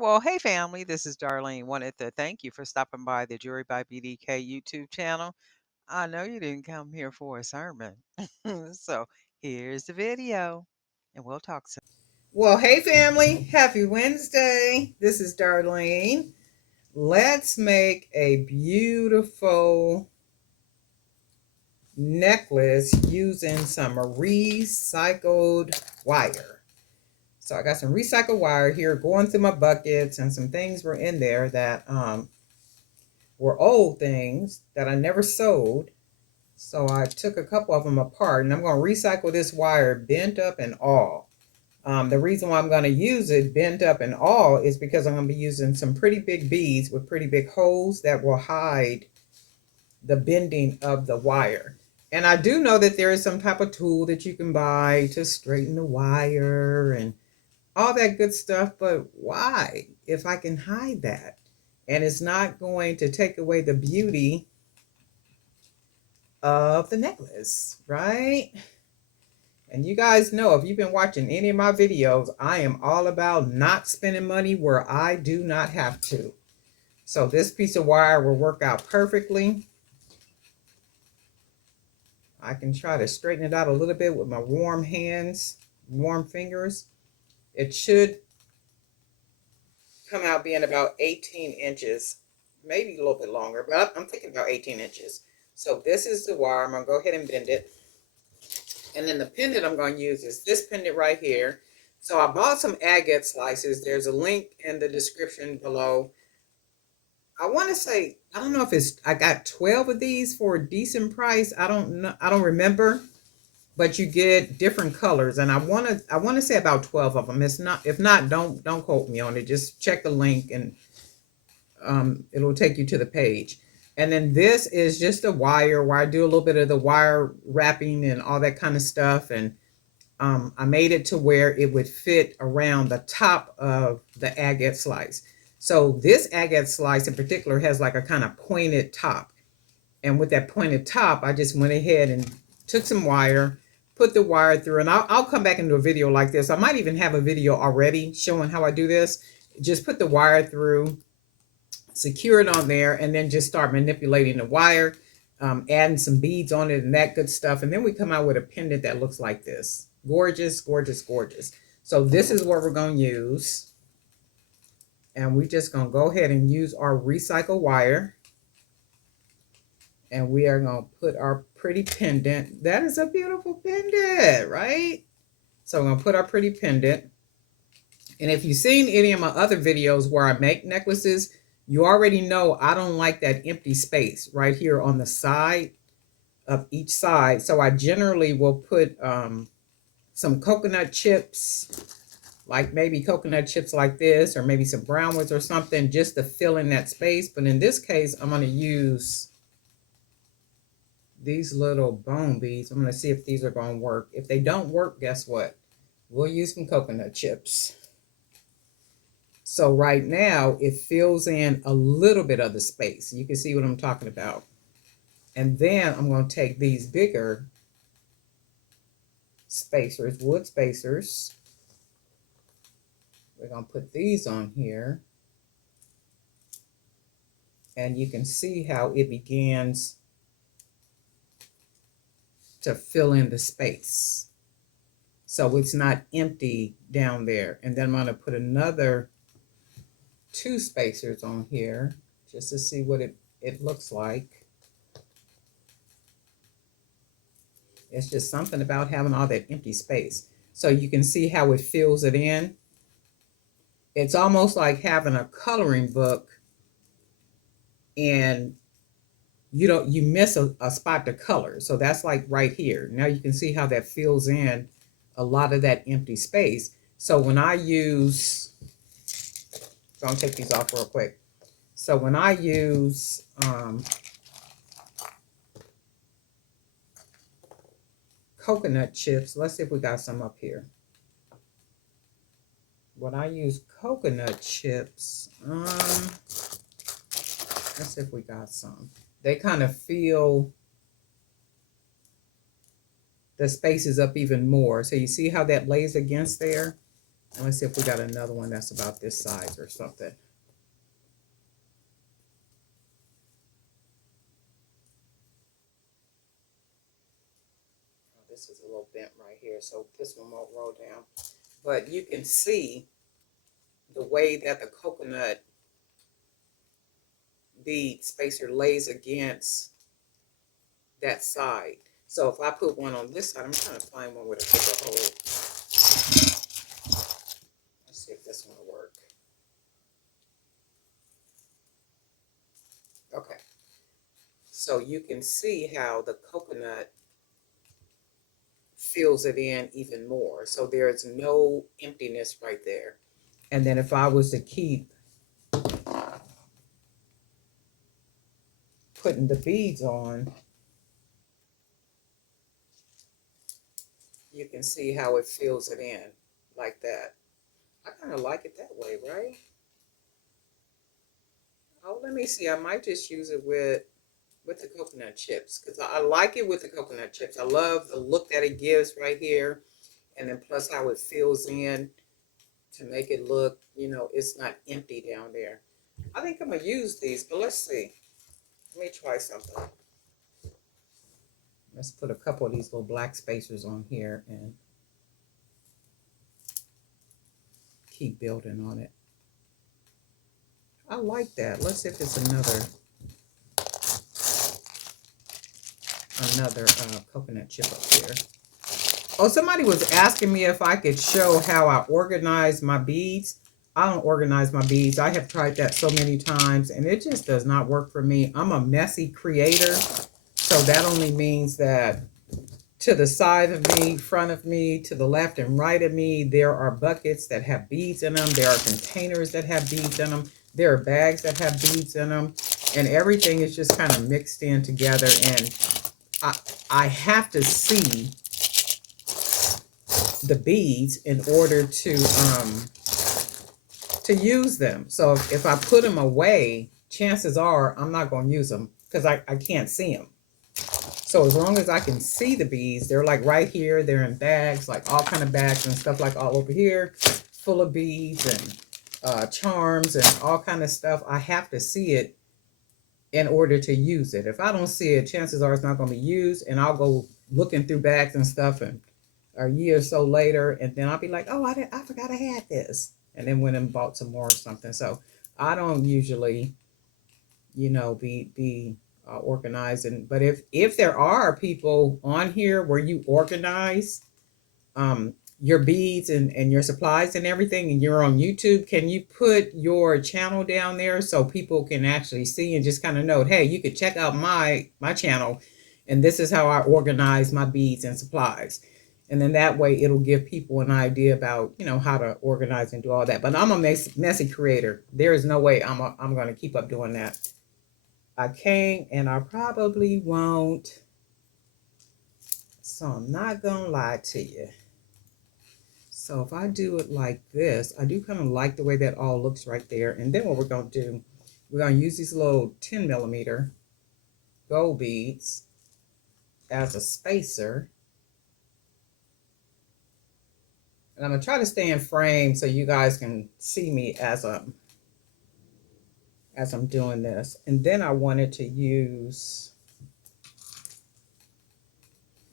Well, hey family, this is Darlene. Wanted to thank you for stopping by the Jury by BDK YouTube channel. I know you didn't come here for a sermon. So here's the video, and we'll talk soon. Well, hey family, happy Wednesday. This is Darlene. Let's make a beautiful necklace using some recycled wire. So I got some recycled wire here going through my buckets, and some things were in there that were old things that I never sold. So I took a couple of them apart, and I'm going to recycle this wire bent up and all. The reason why I'm going to use it bent up and all is because I'm going to be using some pretty big beads with pretty big holes that will hide the bending of the wire. And I do know that there is some type of tool that you can buy to straighten the wire and all that good stuff, but why if I can hide that? And it's not going to take away the beauty of the necklace, right? And you guys know, if you've been watching any of my videos, I am all about not spending money where I do not have to. So this piece of wire will work out perfectly. I can try to straighten it out a little bit with my warm hands, warm fingers. It should come out being about 18 inches, maybe a little bit longer, but I'm thinking about 18 inches. So this is the wire. I'm going to go ahead and bend it. And then the pendant I'm going to use is this pendant right here. So I bought some agate slices. There's a link in the description below. I want to say, I don't know if I got 12 of these for a decent price. I don't know. I don't remember, but you get different colors. And I want to say about 12 of them. If not, don't quote me on it. Just check the link and it'll take you to the page. And then this is just a wire where I do a little bit of the wire wrapping and all that kind of stuff. And I made it to where it would fit around the top of the agate slice. So this agate slice in particular has like a kind of pointed top. And with that pointed top, I just went ahead and took some wire, put the wire through, and I'll come back into a video like this. I might even have a video already showing how I do this. Just put the wire through, secure it on there, and then just start manipulating the wire, adding some beads on it and that good stuff. And then we come out with a pendant that looks like this. Gorgeous, gorgeous, gorgeous. So this is what we're going to use. And we're just going to go ahead and use our recycled wire. And we are going to put our pretty pendant. That is a beautiful pendant, right? So we're going to put our pretty pendant. And if you've seen any of my other videos where I make necklaces, you already know I don't like that empty space right here on the side of each side. So I generally will put some coconut chips, like maybe coconut chips like this, or maybe some brown ones or something, just to fill in that space. But in this case, I'm going to use these little bone beads. I'm going to see if these are going to work. If they don't work, guess what? We'll use some coconut chips. So right now, it fills in a little bit of the space. You can see what I'm talking about. And then I'm going to take these bigger spacers, wood spacers. We're going to put these on here. And you can see how it begins to fill in the space. So it's not empty down there. And then I'm going to put another 2 spacers on here just to see what it looks like. It's just something about having all that empty space. So you can see how it fills it in. It's almost like having a coloring book and you miss a spot to color. So that's like right here. Now you can see how that fills in a lot of that empty space. So when I use, so I'll take these off real quick. So when I use coconut chips, let's see if we got some up here. When I use coconut chips, let's see if we got some. They kind of fill the spaces up even more. So you see how that lays against there? And let's see if we got another one that's about this size or something. Oh, this is a little bent right here, so this one won't roll down. But you can see the way that the coconut bead spacer lays against that side. So if I put one on this side, I'm trying to find one with a bigger hole. Let's see if this one will work. Okay. So you can see how the coconut fills it in even more. So there's no emptiness right there. And then if I was to keep putting the beads on, you can see how it fills it in like that. I kind of like it that way, right? Oh, let me see. I might just use it with the coconut chips because I like it with the coconut chips. I love the look that it gives right here, and then plus how it fills in to make it look, it's not empty down there. I think I'm gonna use these, but let's see. Let me try something. Let's put a couple of these little black spacers on here and keep building on it. I like that. Let's see if it's another coconut chip up here. Oh, somebody was asking me if I could show how I organize my beads. I don't organize my beads. I have tried that so many times and it just does not work for me. I'm a messy creator. So that only means that to the side of me, front of me, to the left and right of me, there are buckets that have beads in them. There are containers that have beads in them. There are bags that have beads in them. And everything is just kind of mixed in together. And I have to see the beads in order to use them. So if I put them away, chances are I'm not going to use them because I can't see them. So as long as I can see the beads, they're like right here, they're in bags, like all kind of bags and stuff like all over here, full of beads and charms and all kind of stuff. I have to see it in order to use it. If I don't see it, chances are it's not going to be used, and I'll go looking through bags and stuff and a year or so later, and then I'll be like, oh, I forgot I had this, and then went and bought some more or something. So I don't usually, be organizing. But if there are people on here where you organize your beads and your supplies and everything, and you're on YouTube, can you put your channel down there so people can actually see and just kind of know, hey, you could check out my channel, and this is how I organize my beads and supplies. And then that way it'll give people an idea about, how to organize and do all that. But I'm a messy creator. There is no way I'm going to keep up doing that. I can't, and I probably won't. So I'm not going to lie to you. So if I do it like this, I do kind of like the way that all looks right there. And then what we're going to do, we're going to use these little 10 millimeter gold beads as a spacer. And I'm going to try to stay in frame so you guys can see me as I'm doing this. And then I wanted to use,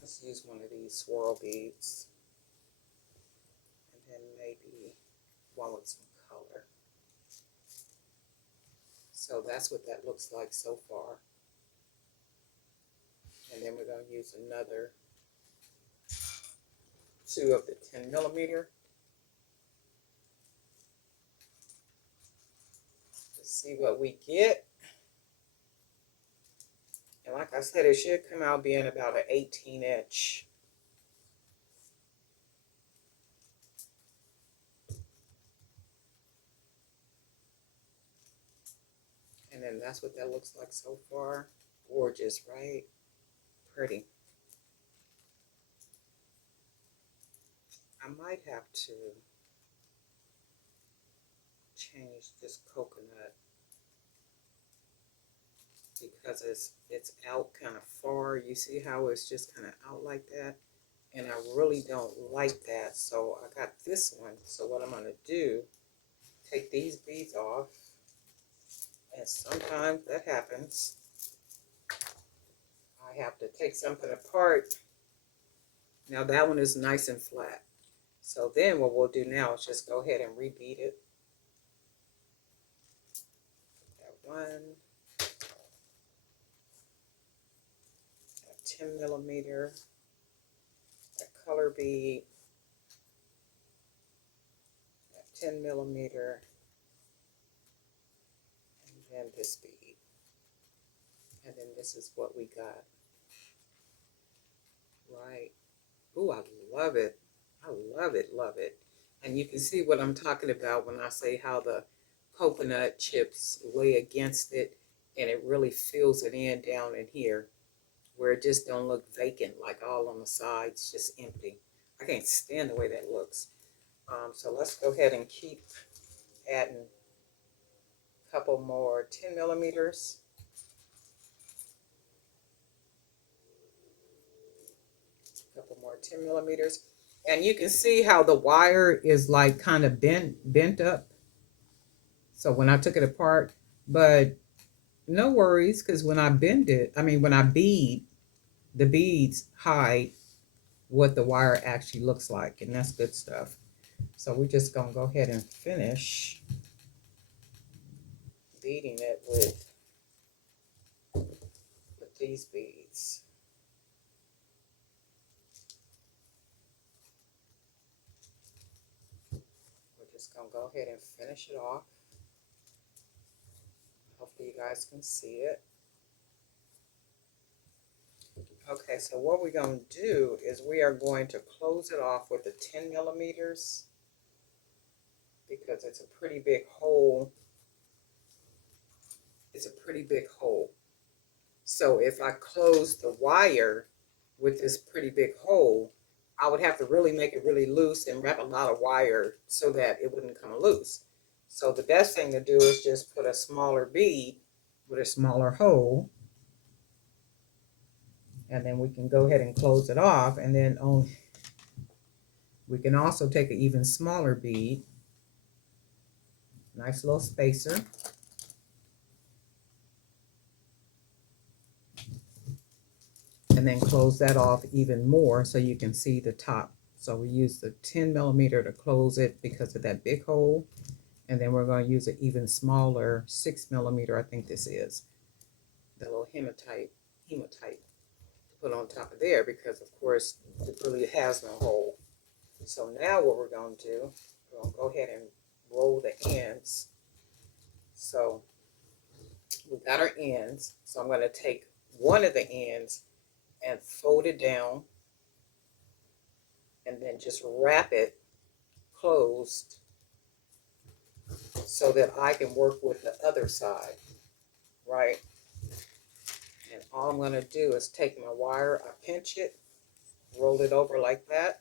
let's use one of these swirl beads. And then maybe one with some color. So that's what that looks like so far. And then we're going to use another 2 of the 10 millimeter. Let's see what we get. And like I said, it should come out being about an 18-inch. And then that's what that looks like so far. Gorgeous, right? Pretty. I might have to change this coconut because it's out kind of far. You see how it's just kind of out like that? and I really don't like that. So I got this one. So what I'm going to do, take these beads off, and sometimes that happens. I have to take something apart. Now that one is nice and flat. So then what we'll do now is just go ahead and rebead it. That one, that 10 millimeter, that color bead, that 10 millimeter, and then this bead. And then this is what we got. Right. Ooh, I love it. I love it, love it. And you can see what I'm talking about when I say how the coconut chips lay against it and it really fills it in down in here where it just don't look vacant, like all on the sides, just empty. I can't stand the way that looks. So let's go ahead and keep adding a couple more 10 millimeters. A couple more 10 millimeters. And you can see how the wire is like kind of bent up. So when I took it apart, but no worries, because when I bend it, when I bead, the beads hide what the wire actually looks like, and that's good stuff. So we're just gonna go ahead and finish beading it with these beads. We're just gonna go ahead and finish it off. Hopefully you guys can see it. Okay, so what we're going to do is we are going to close it off with the 10 millimeters because it's a pretty big hole. It's a pretty big hole. So if I close the wire with this pretty big hole, I would have to really make it really loose and wrap a lot of wire so that it wouldn't come loose. So the best thing to do is just put a smaller bead with a smaller hole, and then we can go ahead and close it off. And then we can also take an even smaller bead, nice little spacer, and then close that off even more so you can see the top. So we use the 10 millimeter to close it because of that big hole, and then we're going to use an even smaller 6 millimeter, I think this is, the little hematite to put on top of there because of course it really has no hole. So now what we're going to do, we're going to go ahead and roll the ends. So we got our ends, so I'm going to take one of the ends and fold it down and then just wrap it closed so that I can work with the other side, right? And all I'm going to do is take my wire, I pinch it, roll it over like that,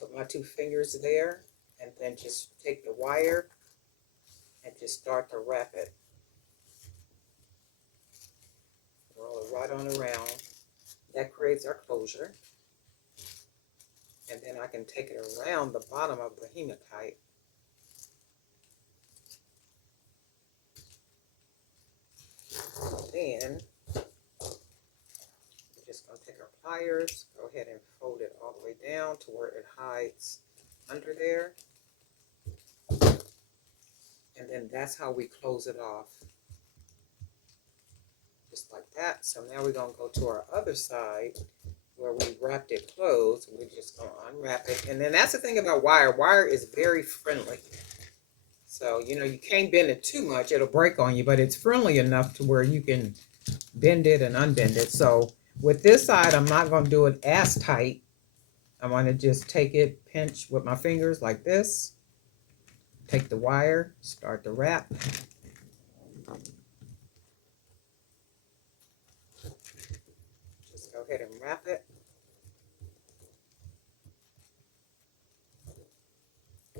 put my 2 fingers there, and then just take the wire and just start to wrap it. Roll it right on around. That creates our closure. And then I can take it around the bottom of the hematite. Then we're just going to take our pliers, go ahead and fold it all the way down to where it hides under there. And then that's how we close it off. Just like that. So now we're going to go to our other side where we wrapped it closed. We're just going to unwrap it. And then that's the thing about wire. Wire is very friendly. So, you know, you can't bend it too much. It'll break on you, but it's friendly enough to where you can bend it and unbend it. So with this side, I'm not going to do it as tight. I'm going to just take it, pinch with my fingers like this. Take the wire, start to wrap. Just go ahead and wrap it.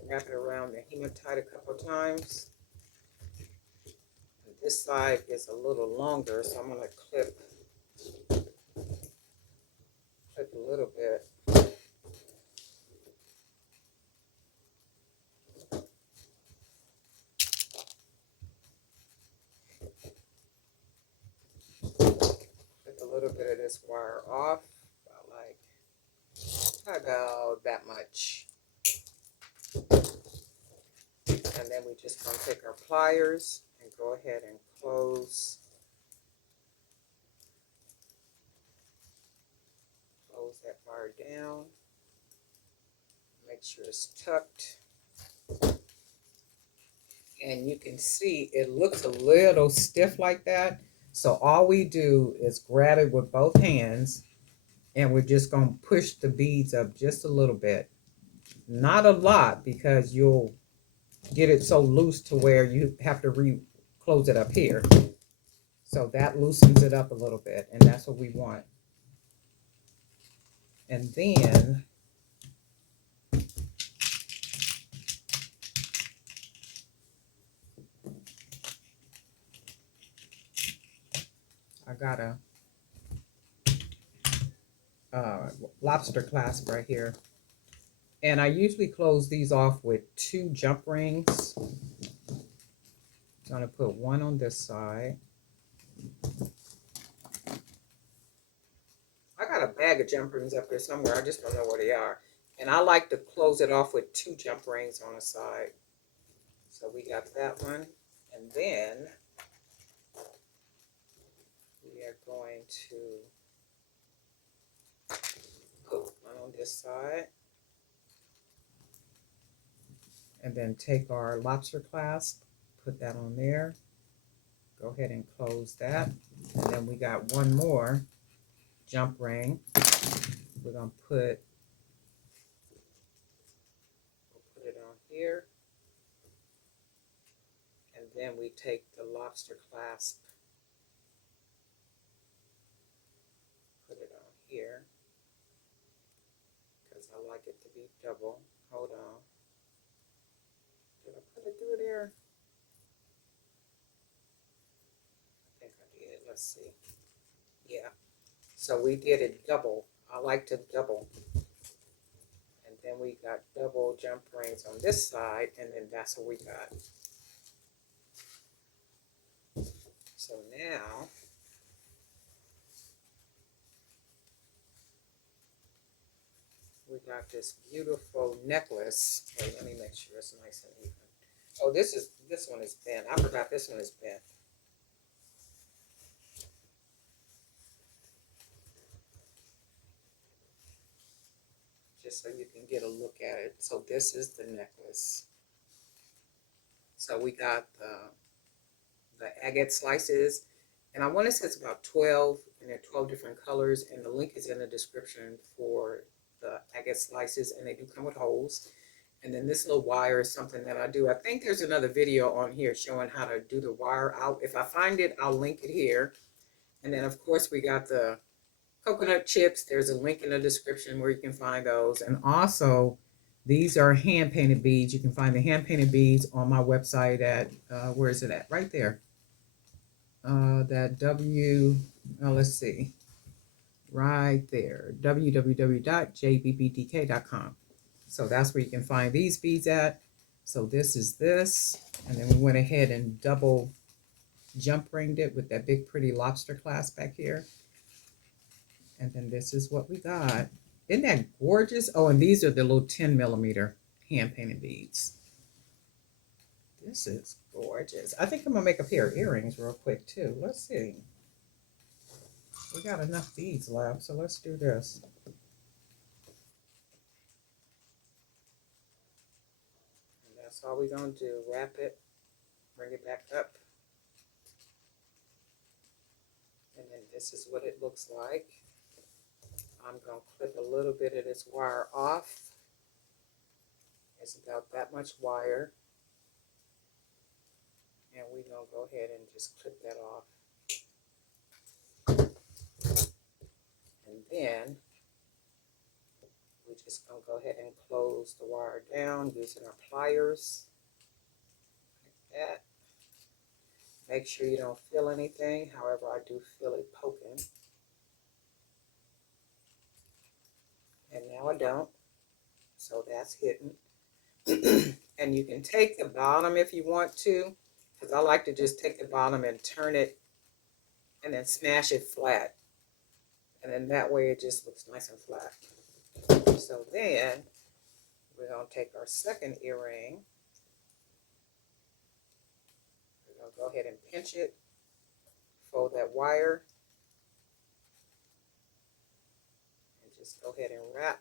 Wrap it around the hematite a couple times. And this side is a little longer, so I'm going to clip clip a little bit. Clip a little bit of this wire off, about that much. And then we just gonna take our pliers and go ahead and close that wire down. Make sure it's tucked. And you can see it looks a little stiff like that. So all we do is grab it with both hands and we're just going to push the beads up just a little bit. Not a lot because you'll get it so loose to where you have to close it up here. So that loosens it up a little bit and that's what we want. And then I got a lobster clasp right here. And I usually close these off with 2 jump rings. I'm going to put one on this side. I got a bag of jump rings up here somewhere. I just don't know where they are. And I like to close it off with 2 jump rings on the side. So we got that one. And then we are going to put one on this side. And then take our lobster clasp, put that on there. Go ahead and close that. And then we got one more jump ring. We're going to put it on here. And then we take the lobster clasp, put it on here. Because I like it to be double. Hold on. Did I put it through there? I think I did. Let's see. Yeah. So we did it double. I like to double. And then we got double jump rings on this side, and then that's what we got. So now we got this beautiful necklace. Wait, let me make sure it's nice and even. Oh, this one is bent. I forgot this one is bent. Just so you can get a look at it. So this is the necklace. So we got the agate slices, and I want to say it's about 12, and they're 12 different colors, and the link is in the description for the agate slices, and they do come with holes. And then this little wire is something that I do. I think there's another video on here showing how to do the wire out. If I find it, I'll link it here. And then of course we got the coconut chips. There's a link in the description where you can find those. And also these are hand painted beads. You can find the hand painted beads on my website at, where is it at? Right there. Let's see. Right there. www.jbbdk.com. So that's where you can find these beads at. So this is this. And then we went ahead and double jump ringed it with that big pretty lobster clasp back here. And then this is what we got. Isn't that gorgeous? Oh, and these are the little 10mm hand painted beads. This is gorgeous. I think I'm gonna make a pair of earrings real quick too. Let's see. We got enough beads left, so let's do this. And that's all we're gonna do. Wrap it, bring it back up. And then this is what it looks like. I'm going to clip a little bit of this wire off. It's about that much wire. And we're going to go ahead and just clip that off. And then we're just going to go ahead and close the wire down using our pliers. Like that. Make sure you don't feel anything. However, I do feel it poking. And now I don't. So that's hidden. And you can take the bottom if you want to, because I like to just take the bottom and turn it and then smash it flat. And then that way it just looks nice and flat. So then we're going to take our second earring. We're going to go ahead and pinch it, fold that wire, and just go ahead and wrap.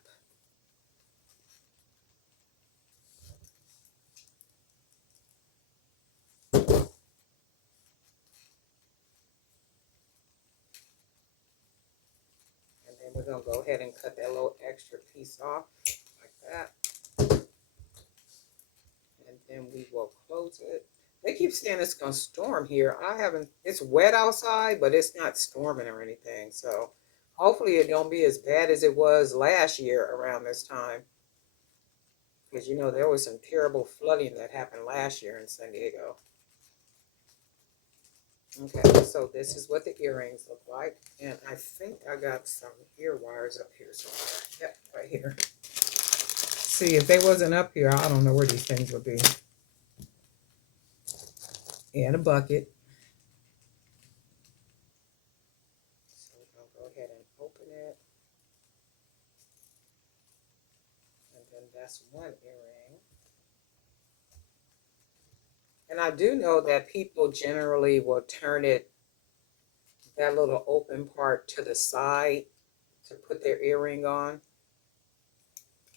And then we're going to go ahead and cut that little extra piece off like that. And then we will close it. They keep saying it's going to storm here. I haven't, it's wet outside, but it's not storming or anything. So hopefully it don't be as bad as it was last year around this time. Because, you know, there was some terrible flooding that happened last year in San Diego. Okay, so this is what the earrings look like. And I think I got some ear wires up here somewhere. Yep, right here. See, if they wasn't up here, I don't know where these things would be. And a bucket. So we're going to go ahead and open it. And then that's one earring. And I do know that people generally will turn it, that little open part to the side to put their earring on.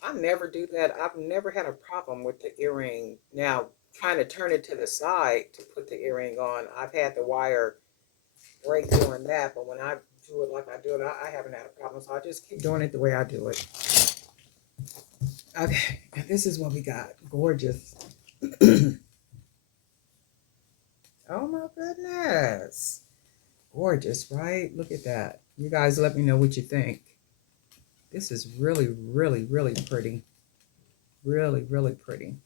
I never do that. I've never had a problem with the earring. Now, trying to turn it to the side to put the earring on, I've had the wire break doing that, but when I do it like I do it, I haven't had a problem. So I just keep doing it the way I do it. Okay, and this is what we got. Gorgeous. Oh my goodness. Gorgeous, right? Look at that. You guys let me know what you think. This is really, really, really pretty. Really, really pretty.